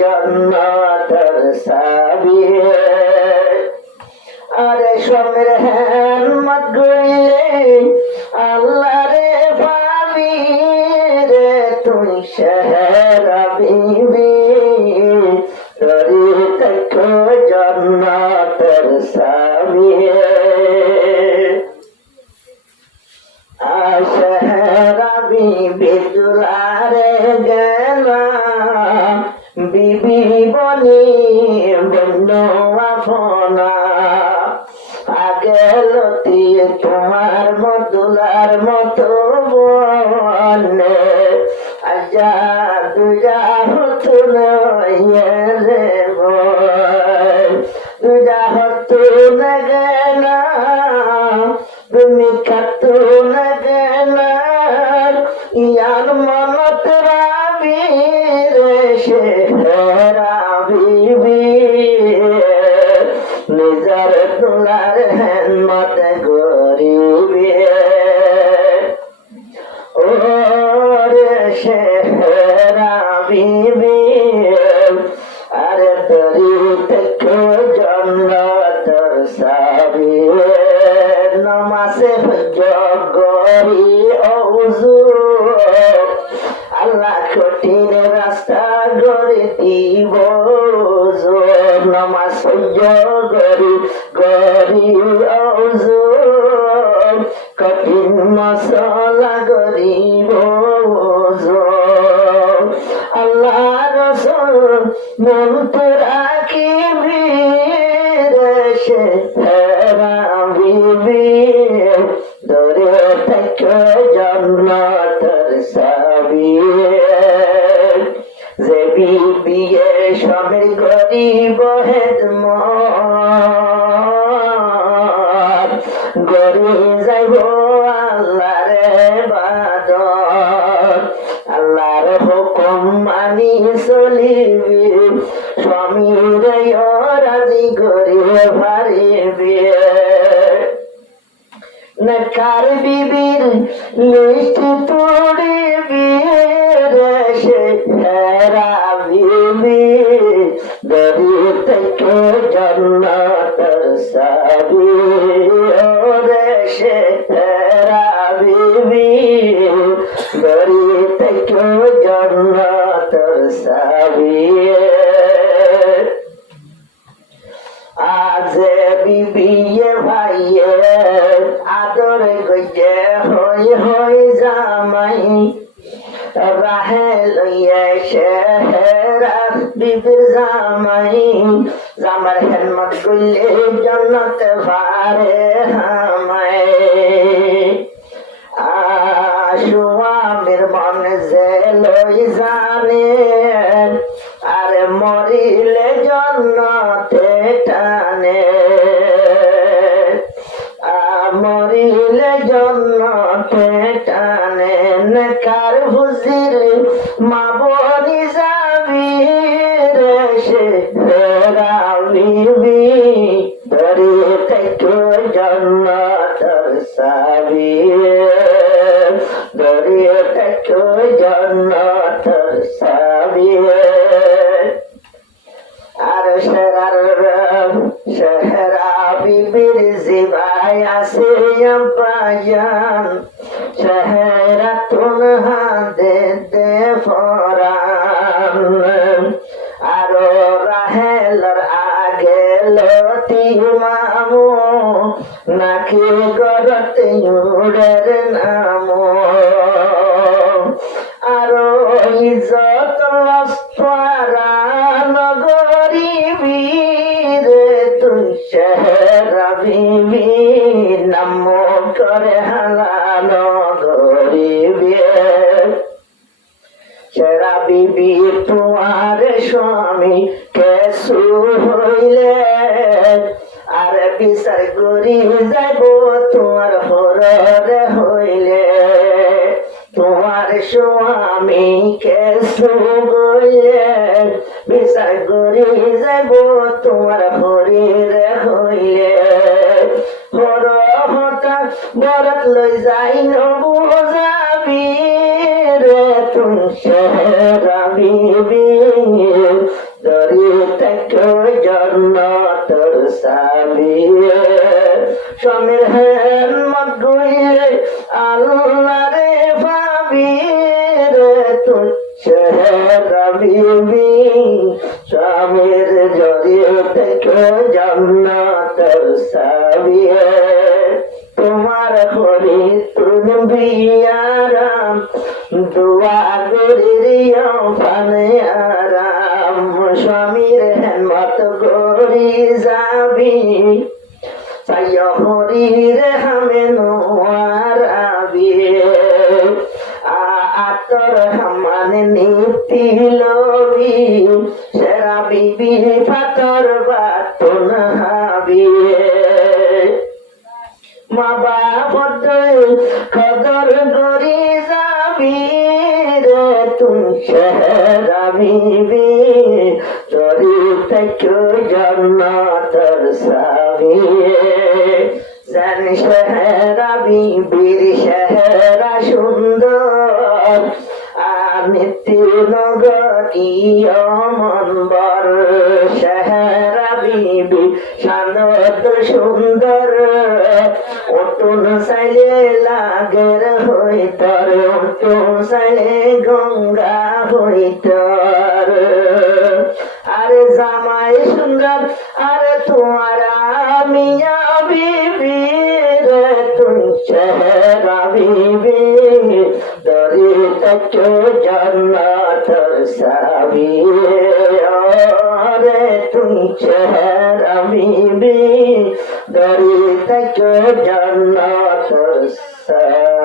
জান্নাতের চাবি। আরে সমের হেম্মত গইলে আল্লাহ রে পাবি রে তুই সেহরা বিবি তরি তক জান্নাতের চাবি। সেহরা বিবি দুলারে গেলাম বিবি বলি বন্য আপনা আগে লতিয়ে তোমার মধুলার মতো বনে আজা দুজা হতো রে দুজা হতো না তুমি কাতো না ইয়ার মনত রাবি রে সেহরা বিবি নিজর তুলার হেম্মত গরিবি ও রে সেহরা বিবি আরে তরি থেকে জান্নাতের চাবি। নমাজে জগরি ওযু আল্লাহ কঠিন রাস্তা গড়ে দিব নমাজ জগরি গরি ওযু কঠিন মশলা গরিব আল্লাহ রাসূল মন তো রাখিবি রে সেহরা বিবি দরে তক জান্নাতের চাবি। যে বিবি সবের গরিব হেদমত গরি যাইব আল্লাহর ইবাদত আল্লাহর হুকুম মানি চলিবি স্বামীর রাজি করিবে পারিবি। নকার বিবির লিস্ট তোড়িবি রে সেহরা বিবি দরি থেকে জান্নাতের চাবি। ও রে সেহরা বিবি দরি থেকে জান্নাতের চাবি। আজে বিবিয়ে ভাইয়ে আদর গইয়ে হই হই জামাই রাহে লইয়ে সেহরা বিবির জামাই জামার হেম্মত গইলে জান্নাত ভারে হামাই। স্বামীর মন যে লই জানে আরে মরিলে জান্নাতে টানে মরিলে জান্নাতে টানে নকার হুজির মা বনি যাবি রে সেহরা বিবি দরি থেকে জান্নাতের চাবি। দরি থেকে জান্নাতের চাবি। আর সেহরা বিবির জিবাই আছে বাজান সেহরা তুনহা দে দে ফরান আরো রাহেলর আগে লতি মামু নাকি গরতে উড়ের নামো আরো ইজ্জত লস্তারা নগরিবি রে তুই সেহরা বিবি নাম করে হালানো গরিবি। সেহরা বিবি তোমার স্বামী কেসু হইলে আর বিচার করি যাব তোমার হরে হইলে তোমার স্বামী কেসু হইলে বিচার করি যাব তোমার হরিরে হইলে হর হতা বরত লই যাই নবুজাবি রে তুম সেহরা বিবি জন্নতর সাবি স্বামীর হেমত গুয়ে আল্লাহ রে ভাবি রে তুচ্ছ রবিবি স্বামীর জড়িয়ে থেকে জন্নতর সাবি তোমার করি তুমি বিয়ারাম দোয়া করিও ফানে আরাম স্বামীর হেমত করি যাবি সাইয়হরির হামে নোয়ারাবি আতর হামানে নীতি লবি সেরা বিবি পাতর বাতন হাবি মা বাপ কদর করি যাবি রে তুমি সেরা বিবি চরি থেকে জন্নতর সাবি জান সেরা বিবির সেরা সুন্দর আমিতি নগরী অমনবর সেরা বিবি শানত সুন্দর অটুন সাইলে লাগের হইতর অটুন সাইলে গঙ্গা হইতর আরে জামাই সুন্দর আরে তোমার মিয়া বিবি রে তুমি চেহারা বিবি দরি তক জন্নতর সাবি রে তুমি চেহারা বিবি দরি তক জন্নতর সাবি